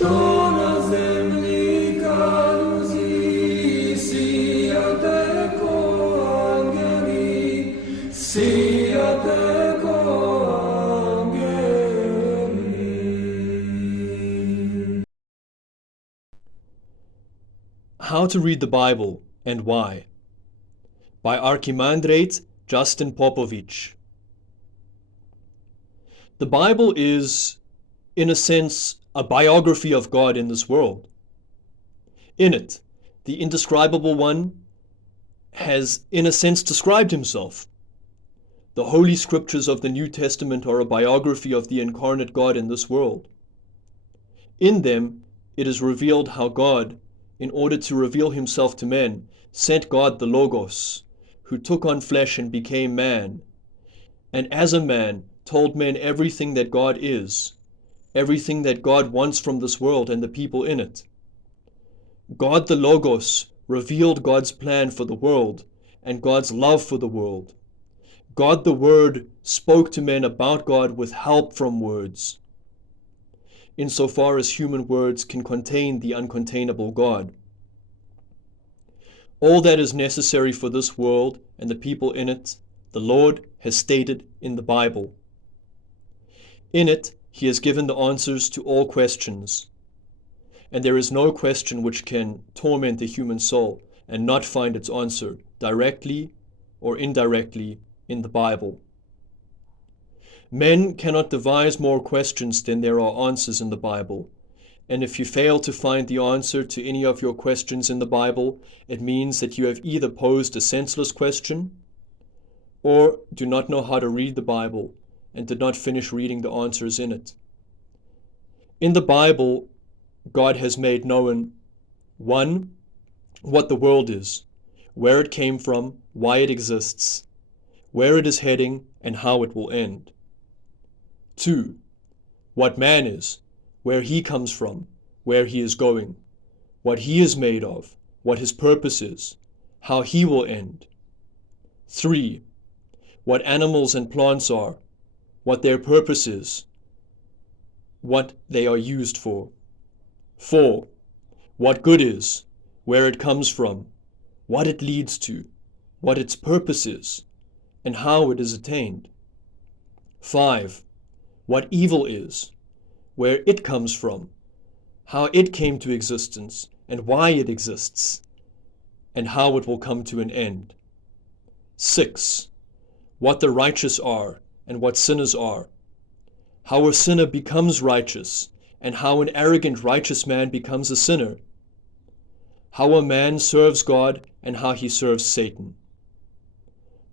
Što na zemlji kaluzi, sijate ko angeli, sijate ko angeli. How to read the Bible and why, by Archimandrite Justin Popovich. The Bible is, in a sense, a biography of God in this world. In it, the indescribable one has, in a sense, described himself. The Holy Scriptures of the New Testament are a biography of the incarnate God in this world. In them, it is revealed how God, in order to reveal himself to men, sent God the Logos, who took on flesh and became man, and as a man told men everything that God is, everything that God wants from this world and the people in it. God the Logos revealed God's plan for the world and God's love for the world. God the Word spoke to men about God with help from words, insofar as human words can contain the uncontainable God. All that is necessary for this world and the people in it, the Lord has stated in the Bible. In it, he has given the answers to all questions, and there is no question which can torment the human soul and not find its answer directly or indirectly in the Bible. Men cannot devise more questions than there are answers in the Bible, and if you fail to find the answer to any of your questions in the Bible, it means that you have either posed a senseless question or do not know how to read the Bible and did not finish reading the answers in it. In the Bible, God has made known, 1. What the world is, where it came from, why it exists, where it is heading, and how it will end. 2. What man is, where he comes from, where he is going, what he is made of, what his purpose is, how he will end. 3. What animals and plants are, what their purpose is, what they are used for. 4. What good is, where it comes from, what it leads to, what its purpose is, and how it is attained. 5. What evil is, where it comes from, how it came to existence, and why it exists, and how it will come to an end. 6. What the righteous are, and what sinners are, how a sinner becomes righteous, and how an arrogant righteous man becomes a sinner, how a man serves God, and how he serves Satan.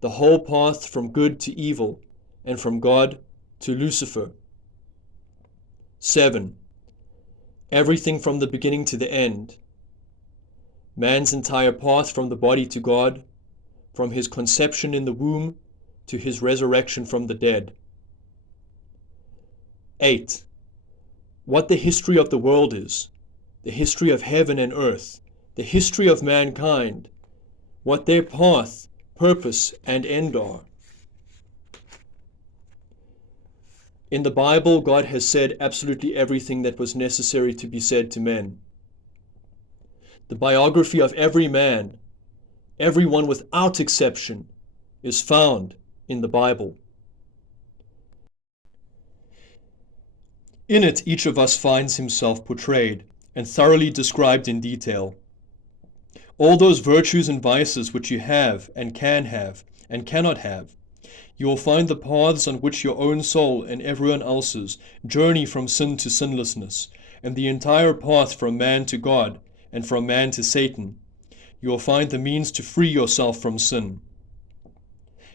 The whole path from good to evil, and from God to Lucifer. 7. Everything from the beginning to the end. Man's entire path from the body to God, from his conception in the womb to his resurrection from the dead. 8. What the history of the world is, the history of heaven and earth, the history of mankind, what their path, purpose, and end are. In the Bible, God has said absolutely everything that was necessary to be said to men. The biography of every man, everyone without exception, is found in the Bible. In it, each of us finds himself portrayed and thoroughly described in detail. All those virtues and vices which you have and cannot have, you will find the paths on which your own soul and everyone else's journey from sin to sinlessness, and the entire path from man to God and from man to Satan. You will find the means to free yourself from sin.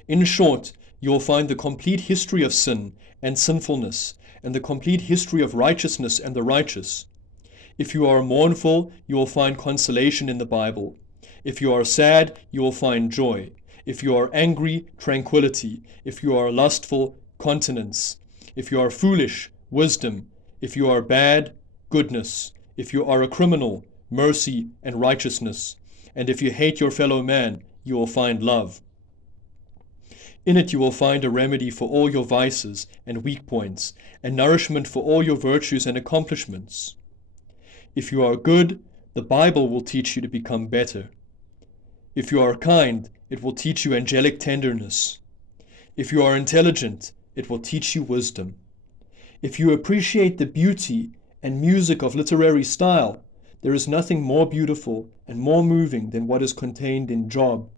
In short, you will find the complete history of sin and sinfulness, and the complete history of righteousness and the righteous. If you are mournful, you will find consolation in the Bible. If you are sad, you will find joy. If you are angry, tranquility. If you are lustful, continence. If you are foolish, wisdom. If you are bad, goodness. If you are a criminal, mercy and righteousness. And if you hate your fellow man, you will find love. In it you will find a remedy for all your vices and weak points, and nourishment for all your virtues and accomplishments. If you are good, the Bible will teach you to become better. If you are kind, it will teach you angelic tenderness. If you are intelligent, it will teach you wisdom. If you appreciate the beauty and music of literary style, there is nothing more beautiful and more moving than what is contained in Job,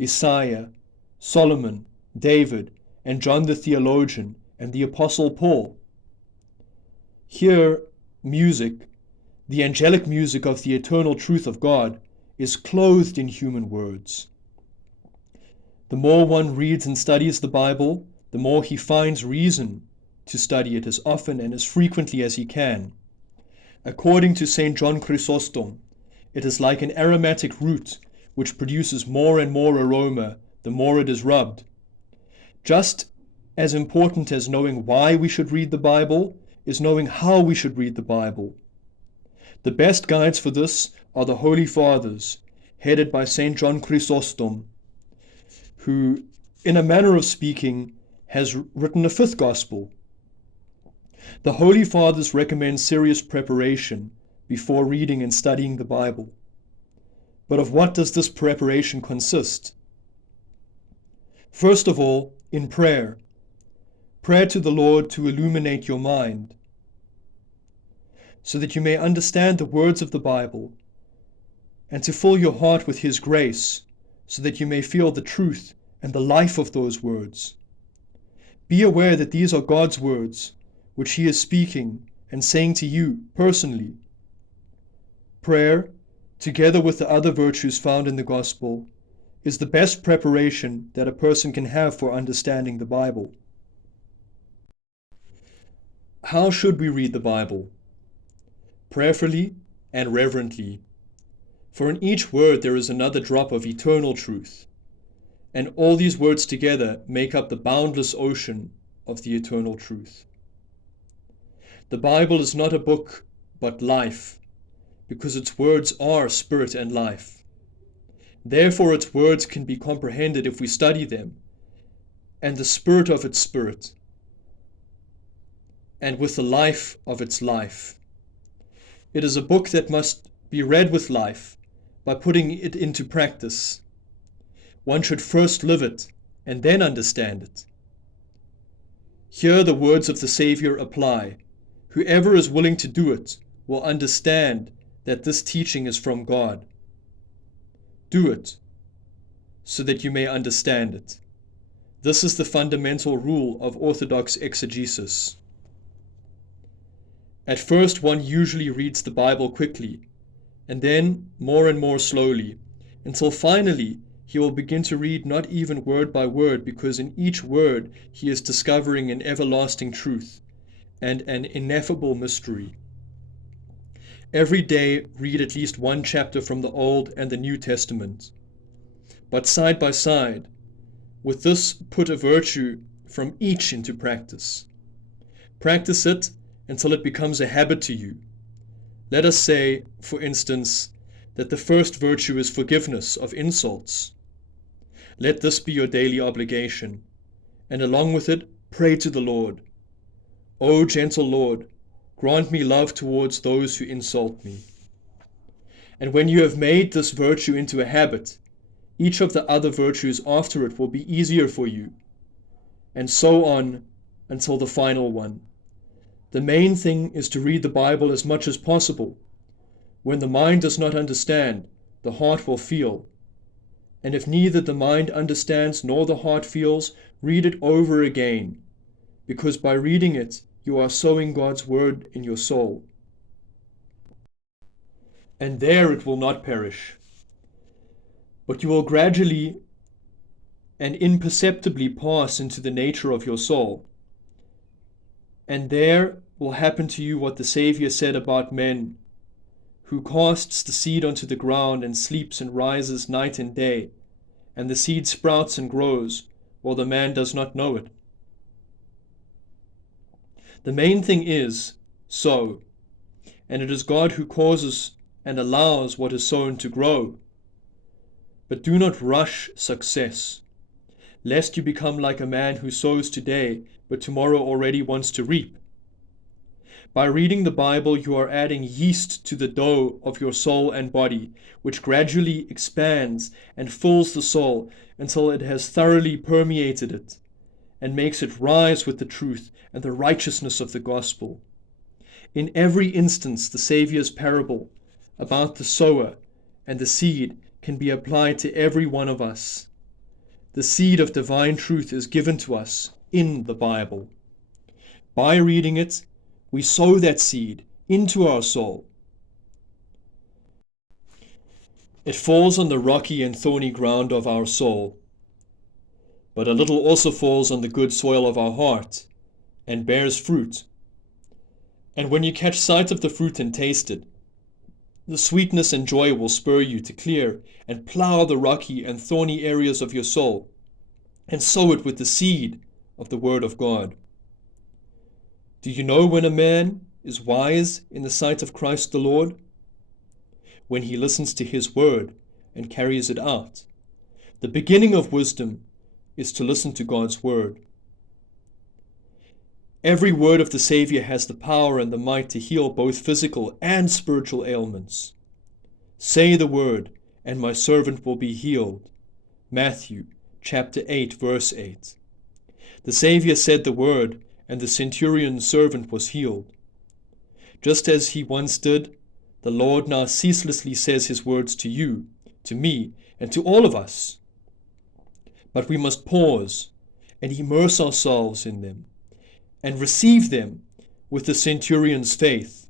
Isaiah, Solomon, David, and John the theologian, and the Apostle Paul. Here, music, the angelic music of the eternal truth of God, is clothed in human words. The more one reads and studies the Bible, the more he finds reason to study it as often and as frequently as he can. According to St. John Chrysostom, it is like an aromatic root which produces more and more aroma the more it is rubbed. Just as important as knowing why we should read the Bible is knowing how we should read the Bible. The best guides for this are the Holy Fathers, headed by St. John Chrysostom, who, in a manner of speaking, has written a fifth gospel. The Holy Fathers recommend serious preparation before reading and studying the Bible. But of what does this preparation consist? First of all, in prayer. Prayer to the Lord to illuminate your mind, so that you may understand the words of the Bible, and to fill your heart with His grace, so that you may feel the truth and the life of those words. Be aware that these are God's words, which He is speaking and saying to you personally. Prayer, together with the other virtues found in the Gospel, is the best preparation that a person can have for understanding the Bible. How should we read the Bible? Prayerfully and reverently, for in each word there is another drop of eternal truth, and all these words together make up the boundless ocean of the eternal truth. The Bible is not a book, but life, because its words are spirit and life. Therefore its words can be comprehended if we study them, and the spirit of its spirit, and with the life of its life. It is a book that must be read with life, by putting it into practice. One should first live it, and then understand it. Here the words of the Savior apply. Whoever is willing to do it will understand that this teaching is from God. Do it, so that you may understand it. This is the fundamental rule of Orthodox exegesis. At first one usually reads the Bible quickly, and then more and more slowly, until finally he will begin to read not even word by word, because in each word he is discovering an everlasting truth and an ineffable mystery. Every day read at least one chapter from the Old and the New Testament. But side by side, with this put a virtue from each into practice. Practice it until it becomes a habit to you. Let us say, for instance, that the first virtue is forgiveness of insults. Let this be your daily obligation, and along with it, pray to the Lord. O gentle Lord, grant me love towards those who insult me. And when you have made this virtue into a habit, each of the other virtues after it will be easier for you, and so on until the final one. The main thing is to read the Bible as much as possible. When the mind does not understand, the heart will feel. And if neither the mind understands nor the heart feels, read it over again, because by reading it, you are sowing God's word in your soul. And there it will not perish, but you will gradually and imperceptibly pass into the nature of your soul. And there will happen to you what the Savior said about men, who casts the seed onto the ground and sleeps and rises night and day, and the seed sprouts and grows, while the man does not know it. The main thing is, sow, and it is God who causes and allows what is sown to grow. But do not rush success, lest you become like a man who sows today, but tomorrow already wants to reap. By reading the Bible, you are adding yeast to the dough of your soul and body, which gradually expands and fills the soul until it has thoroughly permeated it and makes it rise with the truth and the righteousness of the gospel. In every instance, the Saviour's parable about the sower and the seed can be applied to every one of us. The seed of divine truth is given to us in the Bible. By reading it, we sow that seed into our soul. It falls on the rocky and thorny ground of our soul, but a little also falls on the good soil of our heart and bears fruit. And when you catch sight of the fruit and taste it, the sweetness and joy will spur you to clear and plow the rocky and thorny areas of your soul and sow it with the seed of the Word of God. Do you know when a man is wise in the sight of Christ the Lord? When he listens to his word and carries it out. The beginning of wisdom is to listen to God's word. Every word of the Savior has the power and the might to heal both physical and spiritual ailments. Say the word, and my servant will be healed. Matthew chapter 8, verse 8. The Savior said the word, and the centurion's servant was healed. Just as he once did, the Lord now ceaselessly says his words to you, to me, and to all of us. But we must pause and immerse ourselves in them and receive them with the centurion's faith,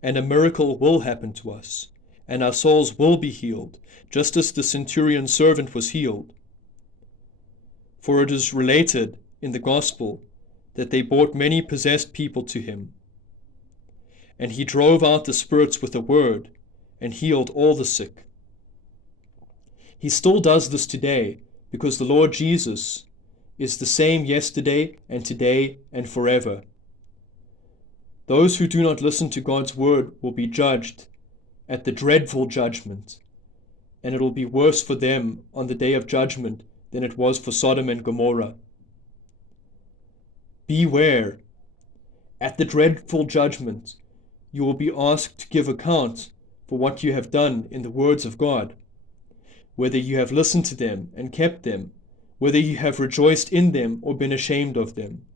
and a miracle will happen to us, and our souls will be healed, just as the centurion's servant was healed. For it is related in the gospel that they brought many possessed people to him, and he drove out the spirits with a word and healed all the sick. He still does this today because the Lord Jesus is the same yesterday and today and forever. Those who do not listen to God's word will be judged at the dreadful judgment, and it will be worse for them on the day of judgment than it was for Sodom and Gomorrah. Beware. At the dreadful judgment, you will be asked to give account for what you have done in the words of God, whether you have listened to them and kept them, whether you have rejoiced in them or been ashamed of them.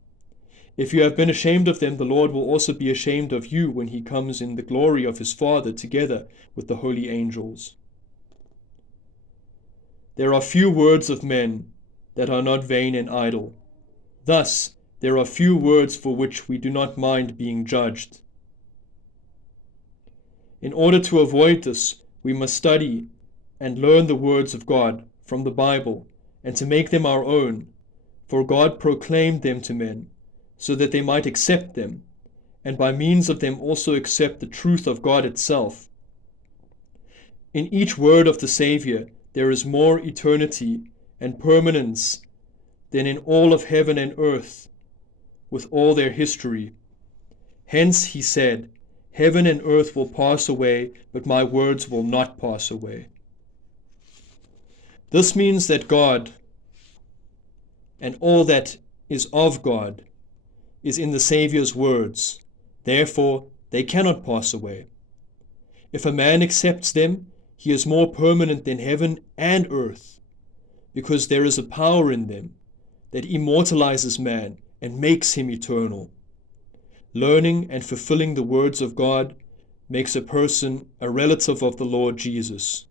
If you have been ashamed of them, the Lord will also be ashamed of you when he comes in the glory of his Father together with the holy angels. There are few words of men that are not vain and idle. Thus, there are few words for which we do not mind being judged. In order to avoid this, we must study and learn the words of God from the Bible, and to make them our own, for God proclaimed them to men, so that they might accept them, and by means of them also accept the truth of God itself. In each word of the Savior there is more eternity and permanence than in all of heaven and earth, with all their history. Hence he said, "Heaven and earth will pass away, but my words will not pass away." This means that God and all that is of God is in the Savior's words. Therefore, they cannot pass away. If a man accepts them, he is more permanent than heaven and earth, because there is a power in them that immortalizes man and makes him eternal. Learning and fulfilling the words of God makes a person a relative of the Lord Jesus.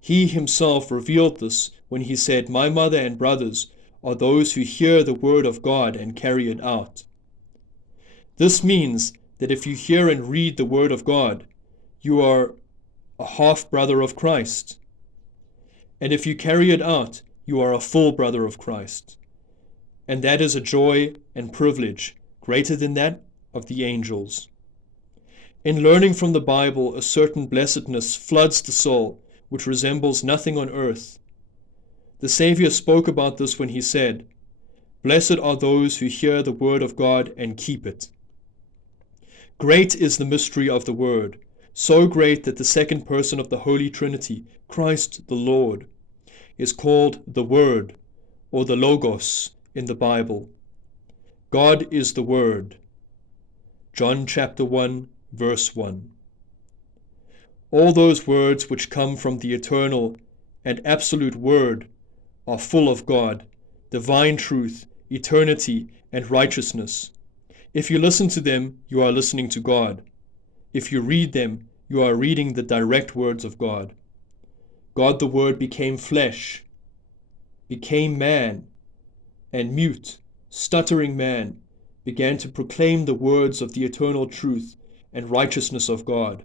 He himself revealed this when he said, "My mother and brothers are those who hear the word of God and carry it out." This means that if you hear and read the word of God, you are a half-brother of Christ. And if you carry it out, you are a full brother of Christ. And that is a joy and privilege greater than that of the angels. In learning from the Bible, a certain blessedness floods the soul, which resembles nothing on earth. The Savior spoke about this when he said, "Blessed are those who hear the word of God and keep it." Great is the mystery of the word, so great that the second person of the Holy Trinity, Christ the Lord, is called the Word, or the Logos, in the Bible. God is the Word. John chapter 1, verse 1. All those words which come from the eternal and absolute Word are full of God, divine truth, eternity, and righteousness. If you listen to them, you are listening to God. If you read them, you are reading the direct words of God. God the Word became flesh, became man, and mute, stuttering man began to proclaim the words of the eternal truth and righteousness of God.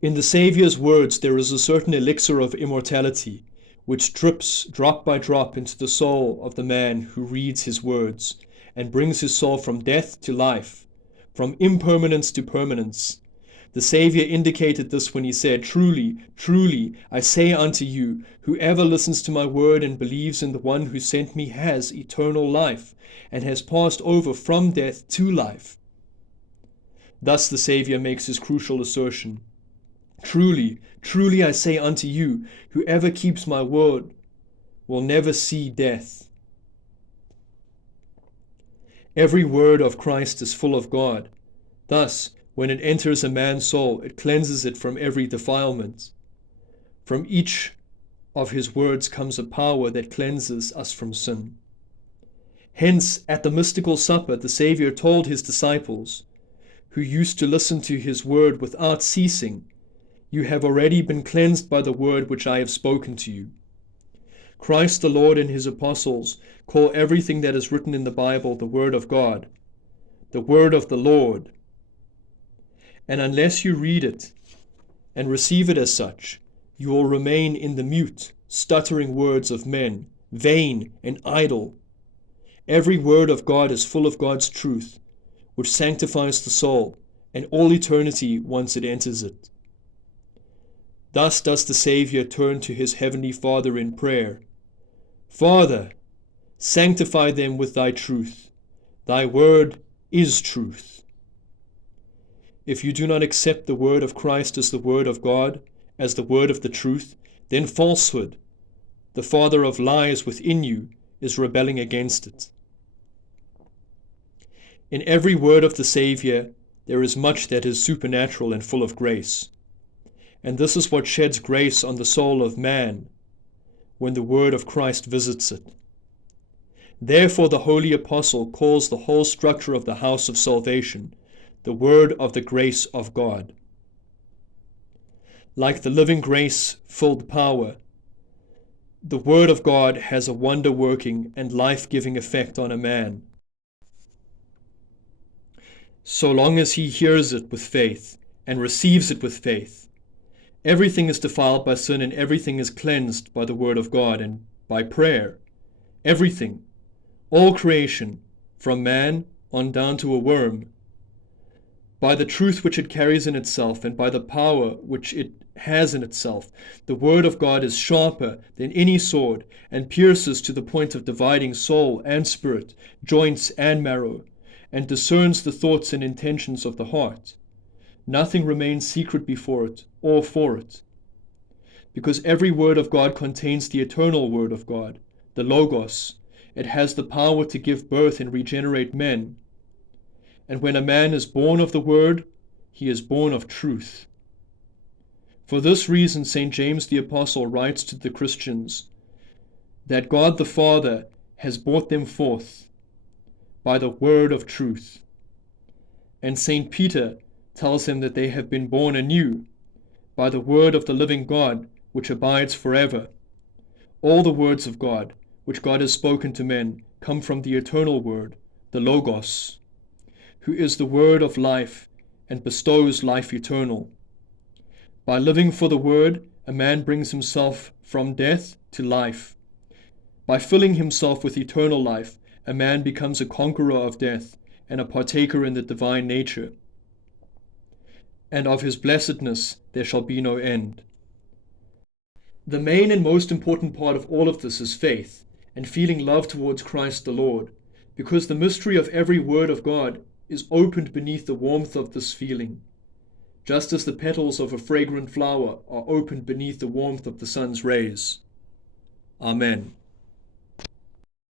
In the Saviour's words there is a certain elixir of immortality, which drips drop by drop into the soul of the man who reads his words, and brings his soul from death to life, from impermanence to permanence. The Saviour indicated this when he said, "Truly, truly, I say unto you, whoever listens to my word and believes in the one who sent me has eternal life, and has passed over from death to life." Thus the Saviour makes his crucial assertion, "Truly, truly, I say unto you, whoever keeps my word will never see death." Every word of Christ is full of God. Thus, when it enters a man's soul, it cleanses it from every defilement. From each of his words comes a power that cleanses us from sin. Hence, at the mystical supper, the Saviour told his disciples, who used to listen to his word without ceasing, "You have already been cleansed by the word which I have spoken to you." Christ the Lord and his apostles call everything that is written in the Bible the Word of God, the Word of the Lord. And unless you read it and receive it as such, you will remain in the mute, stuttering words of men, vain and idle. Every word of God is full of God's truth, which sanctifies the soul and all eternity once it enters it. Thus does the Saviour turn to his heavenly Father in prayer, "Father, sanctify them with thy truth. Thy word is truth." If you do not accept the word of Christ as the word of God, as the word of the truth, then falsehood, the father of lies within you, is rebelling against it. In every word of the Saviour there is much that is supernatural and full of grace. And this is what sheds grace on the soul of man when the word of Christ visits it. Therefore the Holy Apostle calls the whole structure of the house of salvation the word of the grace of God. Like the living grace-filled power, the word of God has a wonder-working and life-giving effect on a man, so long as he hears it with faith and receives it with faith. Everything is defiled by sin, and everything is cleansed by the word of God and by prayer. Everything, all creation, from man on down to a worm, by the truth which it carries in itself and by the power which it has in itself, the word of God is sharper than any sword and pierces to the point of dividing soul and spirit, joints and marrow, and discerns the thoughts and intentions of the heart. Nothing remains secret before it or for it, because every word of God contains the eternal word of God, the Logos. It has the power to give birth and regenerate men. And when a man is born of the word, he is born of truth. For this reason, St. James the Apostle writes to the Christians that God the Father has brought them forth by the word of truth. And St. Peter tells them that they have been born anew by the word of the living God, which abides forever. All the words of God, which God has spoken to men, come from the eternal word, the Logos, who is the word of life and bestows life eternal. By living for the word, a man brings himself from death to life. By filling himself with eternal life, a man becomes a conqueror of death and a partaker in the divine nature. And of his blessedness there shall be no end. The main and most important part of all of this is faith and feeling love towards Christ the Lord, because the mystery of every word of God is opened beneath the warmth of this feeling, just as the petals of a fragrant flower are opened beneath the warmth of the sun's rays. Amen.